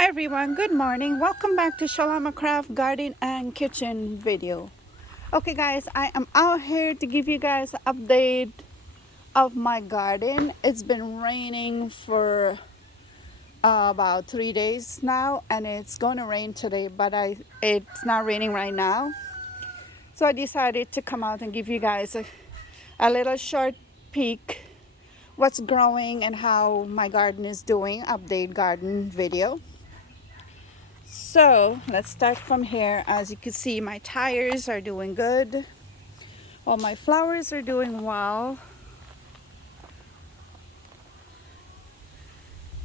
Hi everyone, good morning. Welcome back to Shalama Craft Garden and Kitchen video. Okay guys, I am out here to give you guys an update of my garden. It's been raining for about 3 days now, and it's going to rain today, but it's not raining right now. So I decided to come out and give you guys a little short peek what's growing and how my garden is doing, update garden video. So let's start from here. As you can see, my tires are doing good. All my flowers are doing well.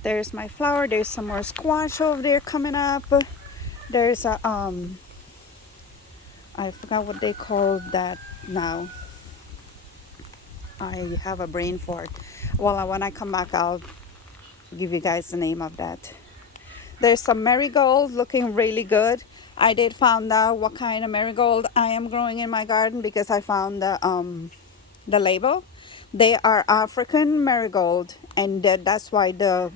There's my flower. There's some more squash over there coming up. There's a I forgot what they call that now. I have a brain fart. Well, when I come back, I'll give you guys the name of that. There's some marigold looking really good. I did find out what kind of marigold I am growing in my garden because I found the label. They are African marigold, and that's why the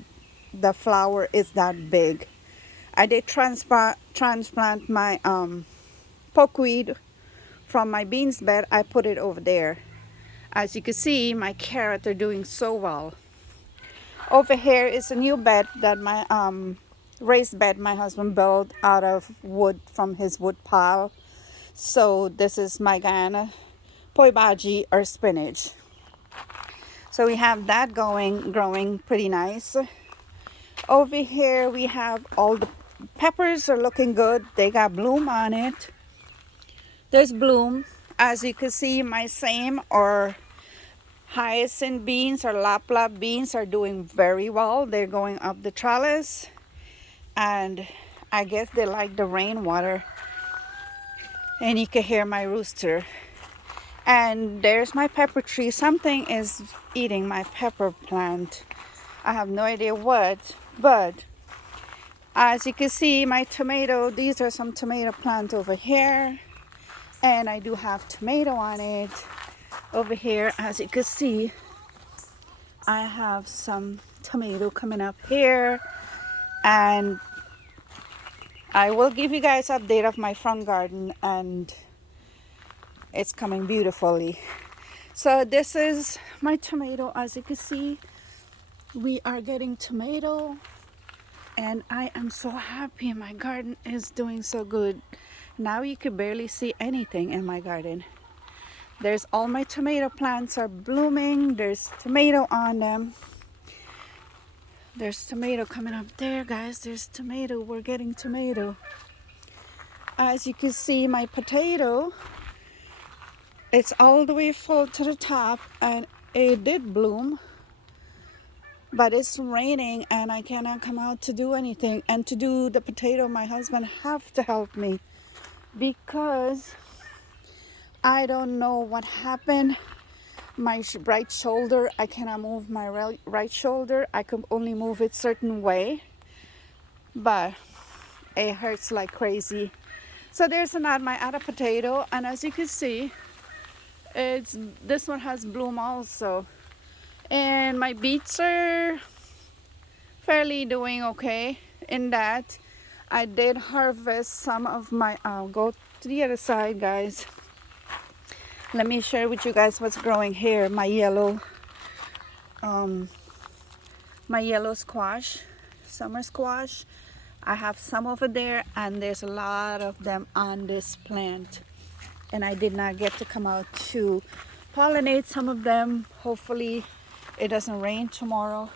flower is that big. I did transplant my pokeweed from my beans bed. I put it over there. As you can see, my carrots are doing so well. Over here is a new bed that my raised bed my husband built out of wood from his wood pile. So this is my gardne, poi bhaji or spinach. So we have that growing pretty nice. Over here we have all the peppers are looking good. They got bloom on it. There's bloom. As you can see, my same or hyacinth beans or lap beans are doing very well. They're going up the trellis, and I guess they like the rainwater. And you can hear my rooster. And there's my pepper tree. Something is eating my pepper plant. I have no idea what, but as you can see, my tomato, these are some tomato plants over here, and I do have tomato on it. Over here, as you can see, I have some tomato coming up here, and I will give you guys an update of my front garden, and it's coming beautifully. So this is my tomato. As you can see, we are getting tomato, and I am so happy. My garden is doing so good. Now you can barely see anything in my garden. There's all my tomato plants are blooming. There's tomato on them. There's tomato coming up there, guys. There's tomato. We're getting tomato. As you can see, my potato, it's all the way full to the top, and it did bloom, but it's raining and I cannot come out to do anything. And to do the potato, my husband have to help me because I don't know what happened. My right shoulder, I cannot move my right shoulder. I can only move it certain way, but it hurts like crazy. So there's my other potato, and as you can see, this one has bloom also. And my beets are fairly doing okay in that. I did harvest some of my, I'll go to the other side, guys. Let me share with you guys what's growing here. My yellow squash, summer squash. I have some over there, and there's a lot of them on this plant. And I did not get to come out to pollinate some of them. Hopefully it doesn't rain tomorrow.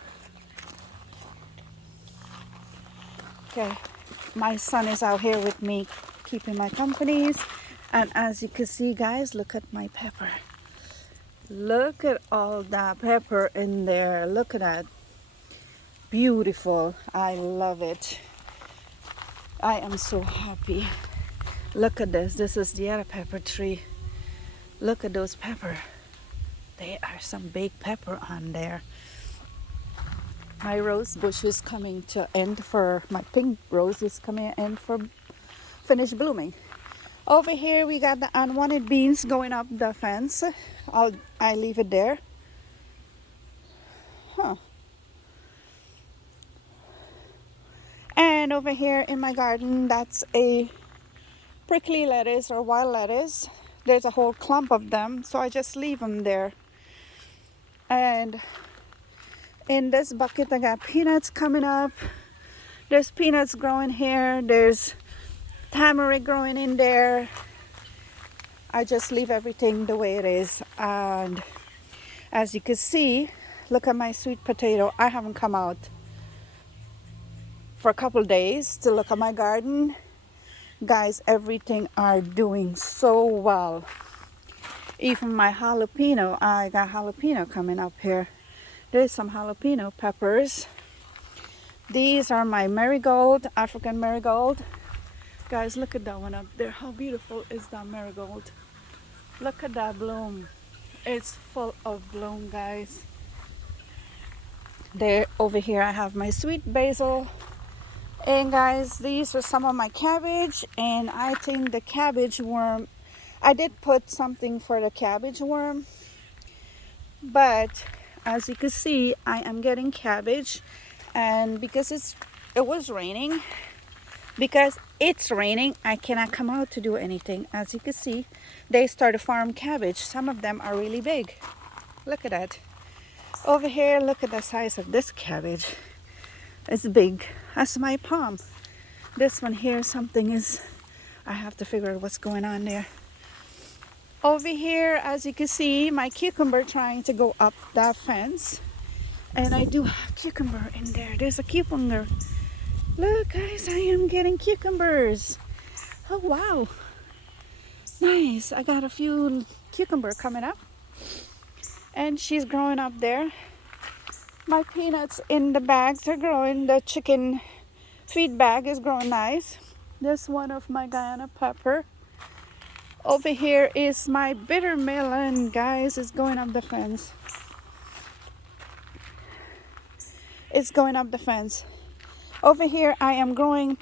Okay, my son is out here with me, keeping my companies. And as you can see, guys, look at my pepper. Look at all that pepper in there. Look at that. Beautiful. I love it. I am so happy. Look at this. This is the other pepper tree. Look at those pepper. There are some big pepper on there. My rose bush is coming to end for, my pink rose is coming to end for finish blooming. Over here we got the unwanted beans going up the fence. I leave it there. And And over here in my garden, that's a prickly lettuce or wild lettuce. There's a whole clump of them, so I just leave them there. And in this bucket, I got peanuts coming up. There's peanuts growing here. There's tamarind growing in there. I just leave everything the way it is. And as you can see, look at my sweet potato. I haven't come out for a couple days to look at my garden. Guys, everything are doing so well. Even my jalapeno, I got jalapeno coming up here. There's some jalapeno peppers. These are my marigold, African marigold. Guys, look at that one up there. How beautiful is that marigold? Look at that bloom. It's full of bloom, guys. There, over here, I have my sweet basil. And guys, these are some of my cabbage. And I think the cabbage worm, I did put something for the cabbage worm. But as you can see, I am getting cabbage. And because it was raining, I cannot come out to do anything. As you can see, they started to farm cabbage. Some of them are really big. Look at that. Over here, look at the size of this cabbage. It's big as my palm. This one here, I have to figure out what's going on there. Over here, as you can see, my cucumber trying to go up that fence. And I do have cucumber in there. There's a cucumber. Look, guys, I am getting cucumbers. Oh, wow. Nice. I got a few cucumber coming up. And she's growing up there. My peanuts in the bags are growing. The chicken feed bag is growing nice. This one of my Guyana pepper. Over here is my bitter melon, guys. It's going up the fence. It's going up the fence. Over here, I am growing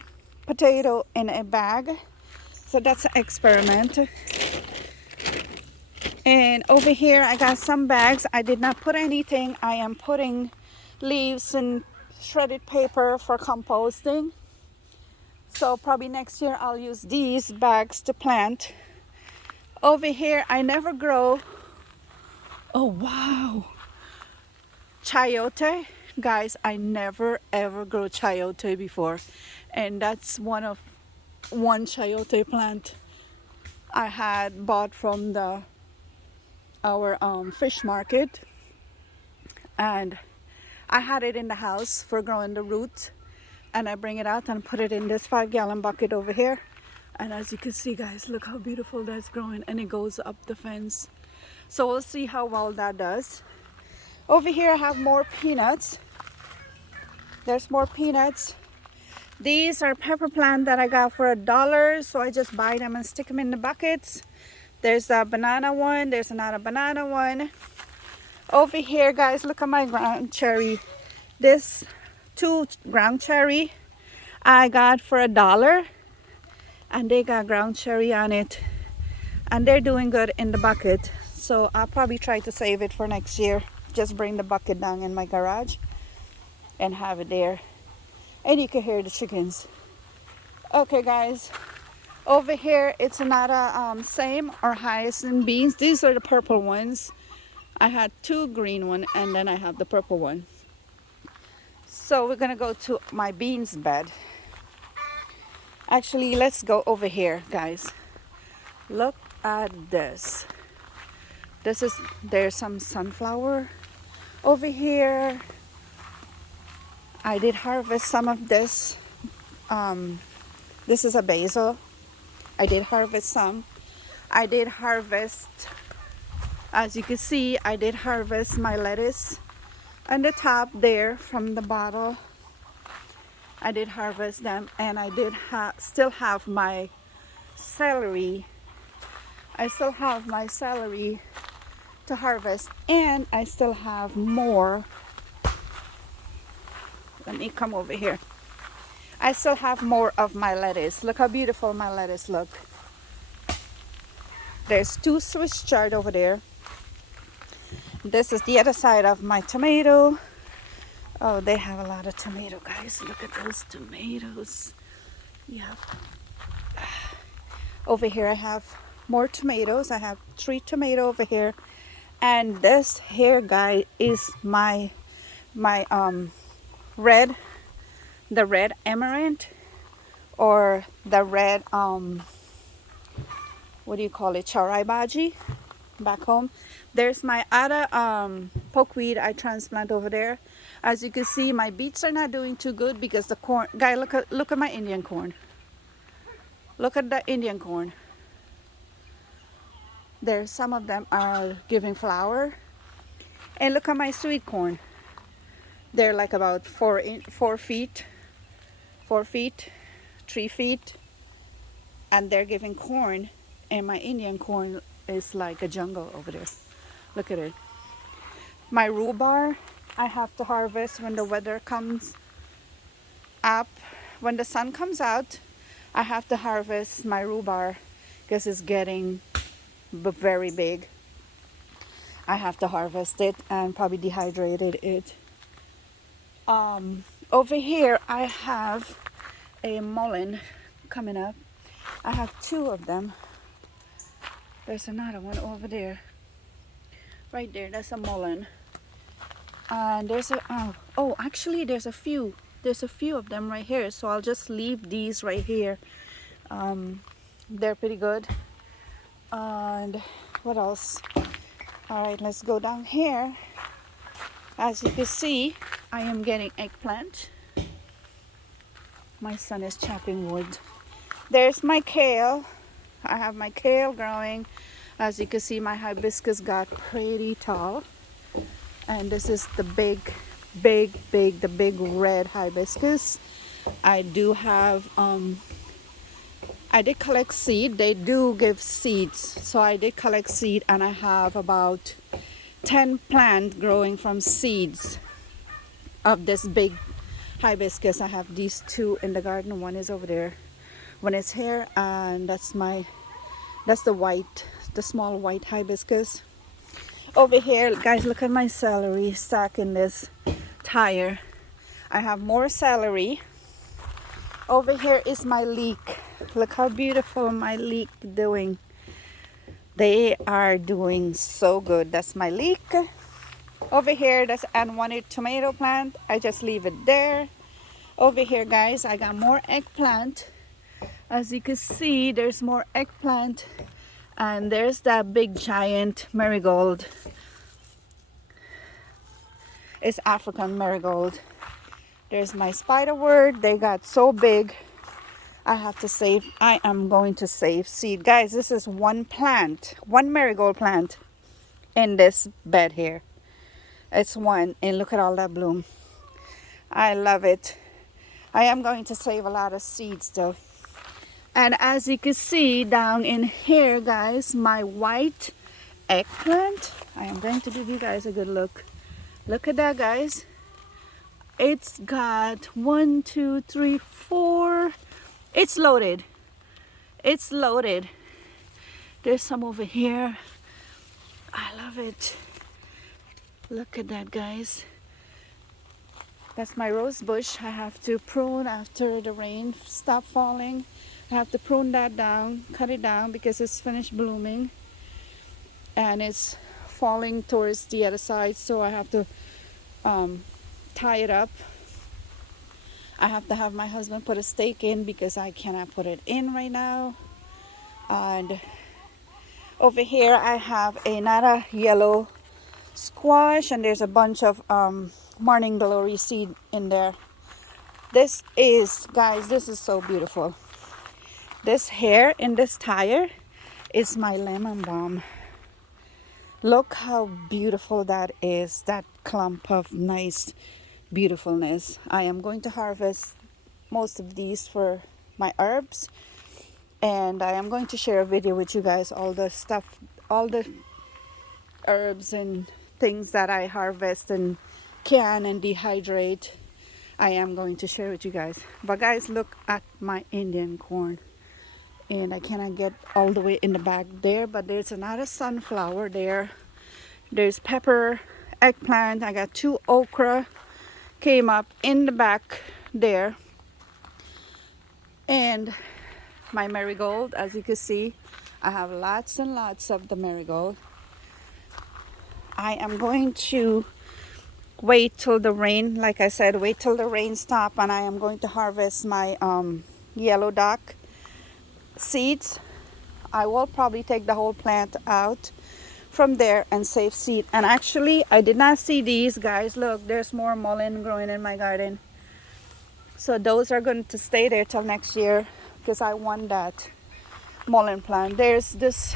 potato in a bag. So that's an experiment. And over here, I got some bags. I did not put anything. I am putting leaves and shredded paper for composting. So probably next year, I'll use these bags to plant. Over here, I never grow. Oh, wow. Chayote. Guys, I never ever grow chayote before. And that's one chayote plant I had bought from our fish market, and I had it in the house for growing the roots, and I bring it out and put it in this 5-gallon bucket over here. And as you can see, guys, look how beautiful that's growing, and it goes up the fence. So we'll see how well that does. Over here I have more peanuts. There's more peanuts. These are pepper plants that I got for $1, so I just buy them and stick them in the buckets. There's a banana one. There's another banana one. Over here, guys, look at my ground cherry. This 2 ground cherry I got for $1, and they got ground cherry on it, and they're doing good in the bucket. So I'll probably try to save it for next year. Just bring the bucket down in my garage and have it there, and you can hear the chickens. Okay, guys. Over here, it's another same or hyacinth beans. These are the purple ones. I had 2 green ones, and then I have the purple one. So we're gonna go to my beans bed. Actually, let's go over here, guys. Look at this. There's some sunflower over here. I did harvest some of this. This is a basil. I did harvest some. I did harvest, as you can see, I did harvest my lettuce on the top there from the bottle. I did harvest them, and I did still have my celery. I still have my celery to harvest, and I still have more. Let me come over here. I still have more of my lettuce. Look how beautiful my lettuce look. There's 2 Swiss chard over there. This is the other side of my tomato. Oh, they have a lot of tomato, guys. Look at those tomatoes. Yeah. Over here I have more tomatoes. I have 3 tomatoes over here. And this here, guy, is my red, the red amaranth, or the red what do you call it, charai baji back home. There's my other pokeweed I transplant over there. As you can see, my beets are not doing too good because the corn, guy, look at my Indian corn. Look at the Indian corn. There, some of them are giving flower. And look at my sweet corn. They're like about 4 feet, 3 feet, and they're giving corn. And my Indian corn is like a jungle over there. Look at it. My rhubarb, I have to harvest when the weather comes up. When the sun comes out, I have to harvest my rhubarb because it's getting very big. I have to harvest it and probably dehydrated it. Over here I have a mullein coming up. I have 2 of them. There's another one over there. Right there, that's a mullein. And there's a actually there's a few of them right here, so I'll just leave these right here. They're pretty good. And what else? All right, let's go down here. As you can see, I am getting eggplant. My son is chopping wood. There's my kale. I have my kale growing. As you can see, my hibiscus got pretty tall. And this is the big red hibiscus. I do have I did collect seed. They do give seeds, so I did collect seed, and I have about 10 plants growing from seeds of this big hibiscus. I have these 2 in the garden. One is over there, one is here, and that's the small white hibiscus. Over here, guys, look at my celery stacked in this tire. I have more celery. Over here is my leek. Look how beautiful my leek doing. They are doing so good. That's my leek. Over here, that's unwanted tomato plant. I just leave it there. Over here, guys, I got more eggplant. As you can see, there's more eggplant. And there's that big giant marigold. It's African marigold. There's my spiderwort. They got so big. I am going to save seed. Guys, this is one plant, one marigold plant in this bed here. It's one, and look at all that bloom. I love it. I am going to save a lot of seeds though. And as you can see down in here, guys, my white eggplant. I am going to give you guys a good look. Look at that, guys. It's got 1, 2, 3, 4. It's loaded. It's loaded. There's some over here. I love it. Look at that, guys. That's my rose bush. I have to prune after the rain stopped falling. I have to prune that down, cut it down because it's finished blooming. And it's falling towards the other side, so I have to tie it up. I have to have my husband put a stake in because I cannot put it in right now. And over here I have another yellow squash, and there's a bunch of morning glory seed in there. This is, guys, this is so beautiful. This hair in this tire is my lemon balm. Look how beautiful that is, that clump of nice beautifulness. I am going to harvest most of these for my herbs, and I am going to share a video with you guys, all the stuff, all the herbs and things that I harvest and can and dehydrate. I am going to share with you guys. But guys, look at my Indian corn. And I cannot get all the way in the back there, but there's another sunflower there. There's pepper, eggplant. I got 2 okra, came up in the back there. And my marigold, as you can see, I have lots and lots of the marigold. I am going to wait till the rain, like I said, wait till the rain stop, and I am going to harvest my yellow dock seeds. I will probably take the whole plant out from there and save seed. And actually, I did not see these, guys. Look, there's more mullein growing in my garden. So those are going to stay there till next year because I want that mullein plant. There's this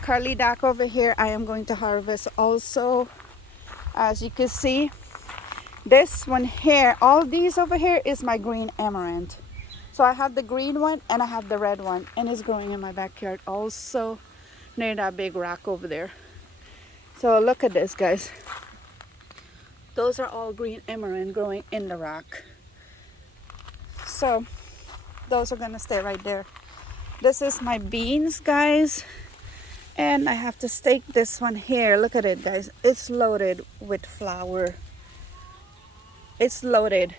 curly dock over here I am going to harvest also. As you can see, this one here, all these over here is my green amaranth. So I have the green one and I have the red one, and it's growing in my backyard also near that big rock over there. So look at this, guys. Those are all green amaranth growing in the rock. So those are gonna stay right there. This is my beans, guys. And I have to stake this one here. Look at it, guys. It's loaded with flour. It's loaded.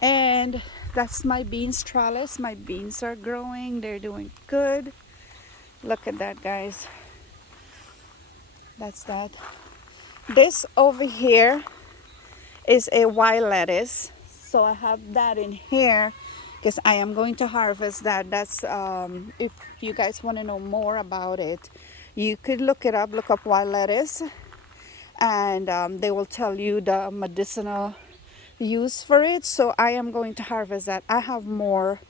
And that's my beans trellis. My beans are growing. They're doing good. Look at that, guys. That's that. This over here is a wild lettuce. So I have that in here because I am going to harvest that. That's if you guys want to know more about it, you could look it up. Look up wild lettuce, and they will tell you the medicinal use for it. So I am going to harvest that. I have more.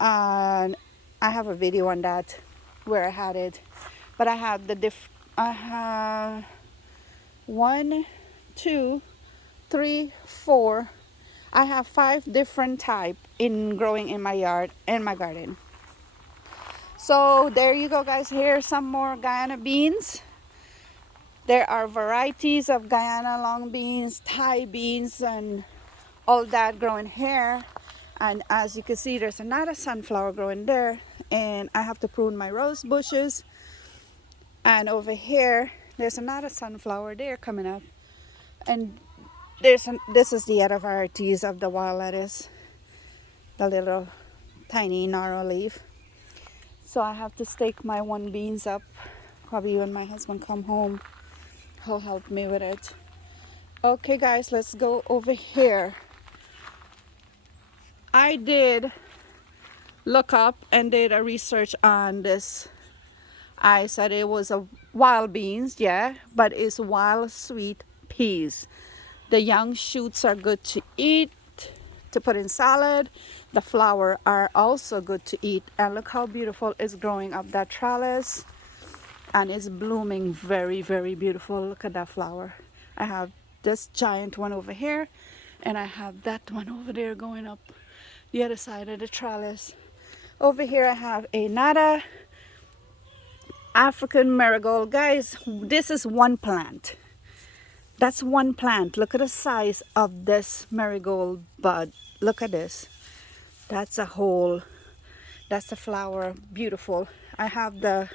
I have a video on that where I had it, but I have I have 1, 2, 3, 4. I have 5 different type in growing in my yard and my garden. So there you go, guys. Here's some more Guyana beans. There are varieties of Guyana long beans, Thai beans, and all that growing here. And as you can see, there's another sunflower growing there. And I have to prune my rose bushes. And over here, there's another sunflower there coming up. And this is the other varieties of the wild lettuce, the little tiny narrow leaf. So I have to stake my 1 beans up. Probably when my husband come home, he'll help me with it. Okay, guys, let's go over here. I did look up and did a research on this. I said it was a wild beans, yeah, but it's wild sweet peas. The young shoots are good to eat, to put in salad. The flower are also good to eat. And look how beautiful it's growing up that trellis. And it's blooming very, very beautiful. Look at that flower. I have this giant one over here. And I have that one over there going up the other side of the trellis. Over here I have another African marigold. Guys, this is one plant. That's one plant. Look at the size of this marigold bud. Look at this. That's a whole, that's a flower. Beautiful. I have the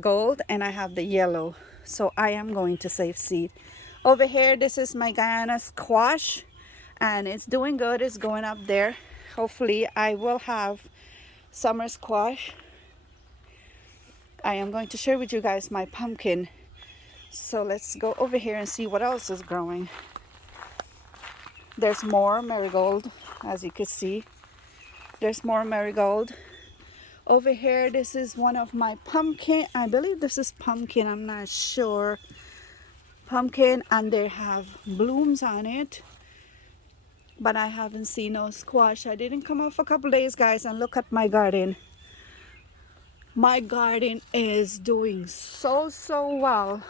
gold and I have the yellow. So I am going to save seed. Over here, this is my Guyana squash. And it's doing good. It's going up there. Hopefully I will have summer squash. I am going to share with you guys my pumpkin. So let's go over here and see what else is growing. There's more marigold, as you can see. There's more marigold. Over here, this is one of my pumpkin. I believe this is pumpkin, I'm not sure. Pumpkin, and they have blooms on it. But I haven't seen no squash. I didn't come out for a couple days, guys, and look at my garden. My garden is doing so well.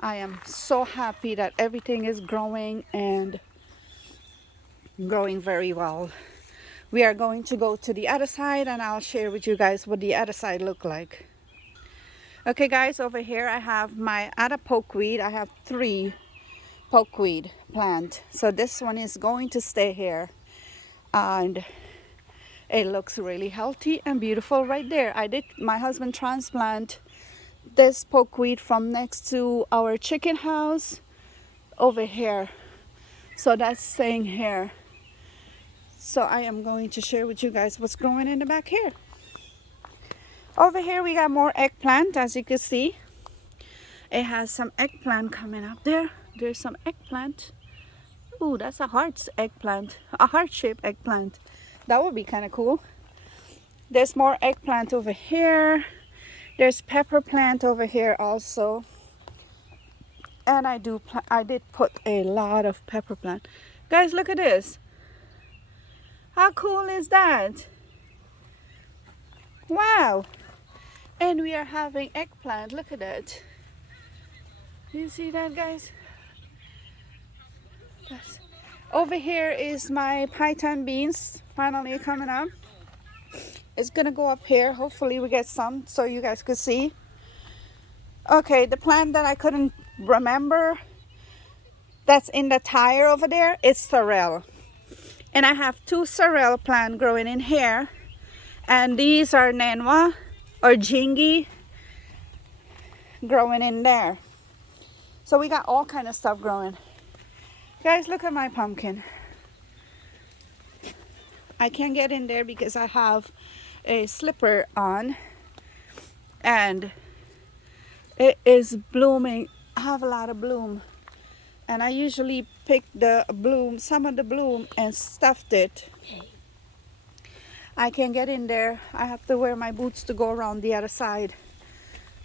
I am so happy that everything is growing and growing very well. We are going to go to the other side and I'll share with you guys what the other side look like. Okay, guys, over here I have my other pokeweed. I have 3 pokeweed plant. So this one is going to stay here. And it looks really healthy and beautiful right there. My husband transplant this pokeweed from next to our chicken house over here. So that's staying here. So I am going to share with you guys what's growing in the back here. Over here we got more eggplant, as you can see. It has some eggplant coming up there. There's some eggplant. Ooh, that's a eggplant, a heart-shaped eggplant. That would be kind of cool. There's more eggplant over here. There's pepper plant over here also. And I did put a lot of pepper plant. Guys, look at this. How cool is that? Wow. And we are having eggplant. Look at that. Do you see that, guys? Yes. Over here is my python beans finally coming up. It's gonna go up here. Hopefully we get some so you guys could see. Okay, the plant that I couldn't remember that's in the tire over there is sorrel. And I have 2 sorrel plants growing in here. And these are nenwa or jingi growing in there. So we got all kind of stuff growing. Guys, look at my pumpkin. I can't get in there because I have a slipper on. And it is blooming. I have a lot of bloom. And I usually pick the bloom, some of the bloom, and stuffed it. I can't get in there. I have to wear my boots to go around the other side.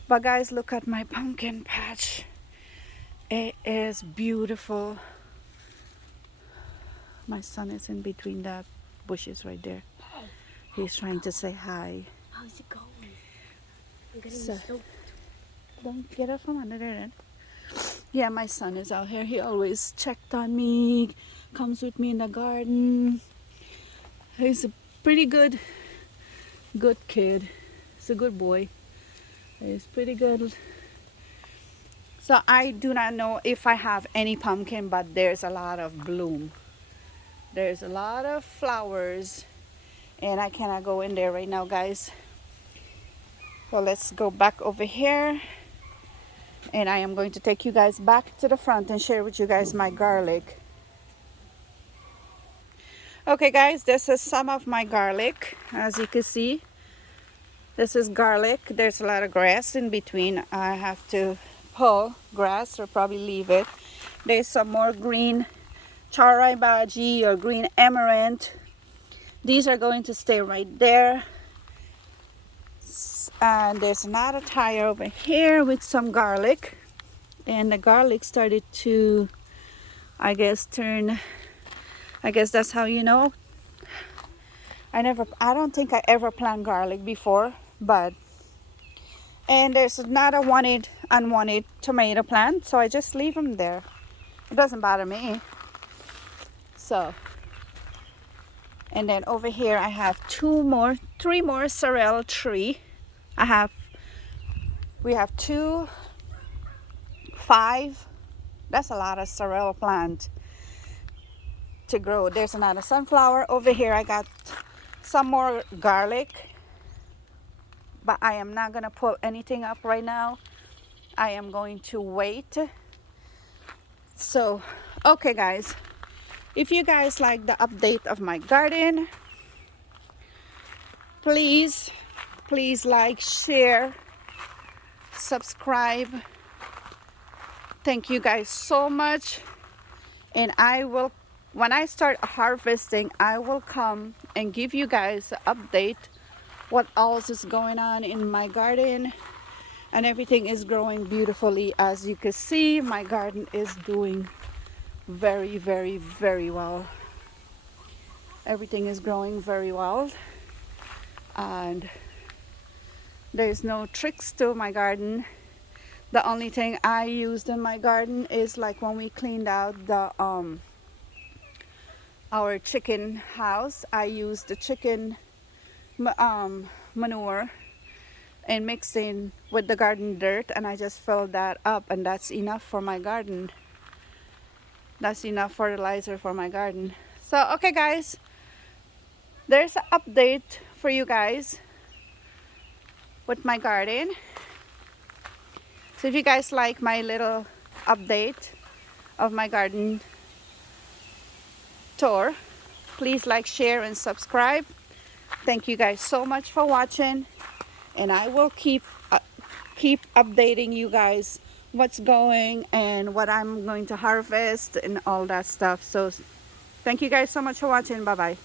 But guys, look at my pumpkin patch. It is beautiful. My son is in between the bushes right there. He's trying to say hi. How's it going? I'm getting So- soaked. Don't get up from under there then. Yeah, my son is out here. He always checked on me, comes with me in the garden. He's a pretty good kid. He's a good boy. He's pretty good. So I do not know if I have any pumpkin, but there's a lot of bloom. There's a lot of flowers, and I cannot go in there right now, guys. So let's go back over here. And I am going to take you guys back to the front and share with you guys my garlic. Okay guys, this is some of my garlic. As you can see, this is garlic. There's a lot of grass in between. I have to pull grass or probably leave it. There's some more green charai baji or green amaranth. These are going to stay right there. And there's another tire over here with some garlic, and the garlic started to, I guess that's how you know. I don't think I ever planted garlic before, and there's another unwanted tomato plant, so I just leave them there. It doesn't bother me. So, and then over here I have 3 more sorrel tree. We have 2, 5. That's a lot of sorrel plant to grow. There's another sunflower over here. I got some more garlic, but I am not gonna pull anything up right now. I am going to wait. So, okay guys, if you guys like the update of my garden, please like, share, subscribe. Thank you guys so much. And when I start harvesting, I will come and give you guys an update what else is going on in my garden. And everything is growing beautifully. As you can see, my garden is doing very, very, very well. Everything is growing very well. And there's no tricks to my garden. The only thing I used in my garden is like when we cleaned out the our chicken house. I used the chicken manure and mixed in with the garden dirt, and I just filled that up, and that's enough for my garden. That's enough fertilizer for my garden. So okay guys, there's an update for you guys with my garden. So if you guys like my little update of my garden, tour. Please like, share, and subscribe. Thank you guys so much for watching, and I will keep updating you guys what's going and what I'm going to harvest and all that stuff. So thank you guys so much for watching. Bye bye.